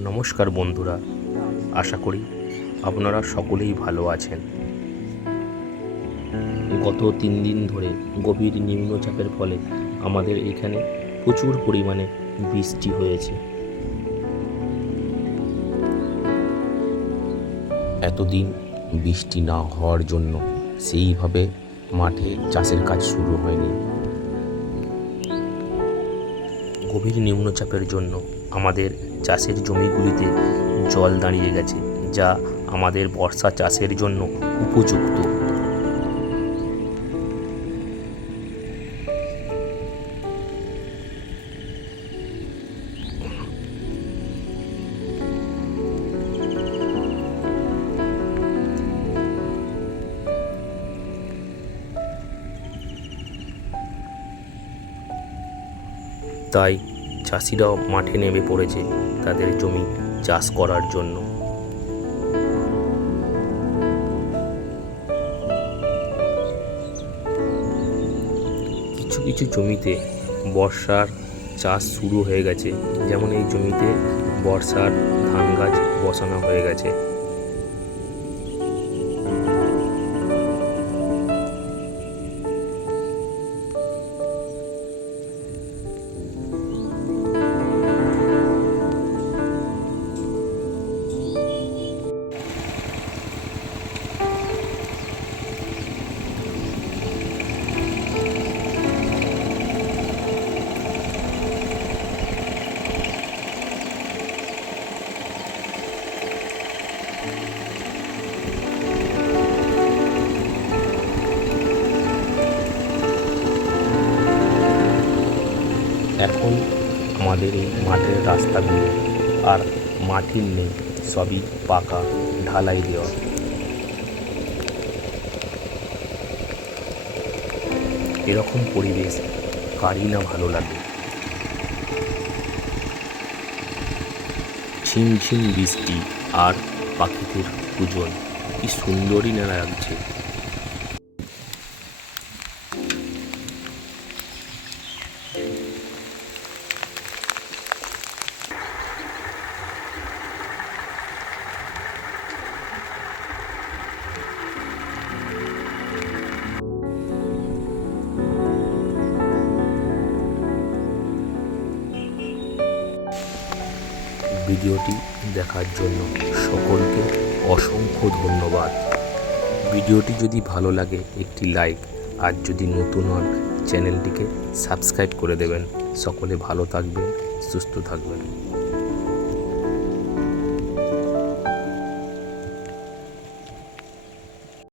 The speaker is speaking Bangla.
নমস্কার বন্ধুরা, আশা করি আপনারা সকলেই ভালো আছেন। গত তিন দিন ধরে গভীর নিম্নচাপের ফলে আমাদের এখানে প্রচুর পরিমাণে বৃষ্টি হয়েছে। এতদিন বৃষ্টি না হওয়ার জন্য সেইভাবে মাঠে চাষের কাজ শুরু হয়নি। গভীর নিম্নচাপের জন্য আমাদের চাষের জমিগুলিতে জল দাঁড়িয়ে গেছে, যা আমাদের বর্ষা চাষের জন্য উপযুক্ত। তাই চাষিরাও মাঠে নেমে পড়েছে তাদের জমি চাষ করার জন্য। কিছু কিছু জমিতে বর্ষার চাষ শুরু হয়ে গেছে। যেমন এই জমিতে বর্ষার ধান গাছ বসানো হয়ে গেছে। এখন আমাদের এই মাঠের রাস্তাগুলো আর মাটির নেই, সবই পাকা, ঢালাই দেওয়া। এরকম পরিবেশ কারই না ভালো লাগে। ঝিমঝিম বৃষ্টি আর পাখিদের পূজন কি সুন্দরই না লাগছে। ভিডিওটি দেখার জন্য সকলকে অসংখ্য ধন্যবাদ। ভিডিওটি যদি ভালো লাগে, একটি লাইক, আর যদি নতুন হন, চ্যানেলটিকে সাবস্ক্রাইব করে দেবেন। সকলে ভালো থাকবেন, সুস্থ থাকবেন।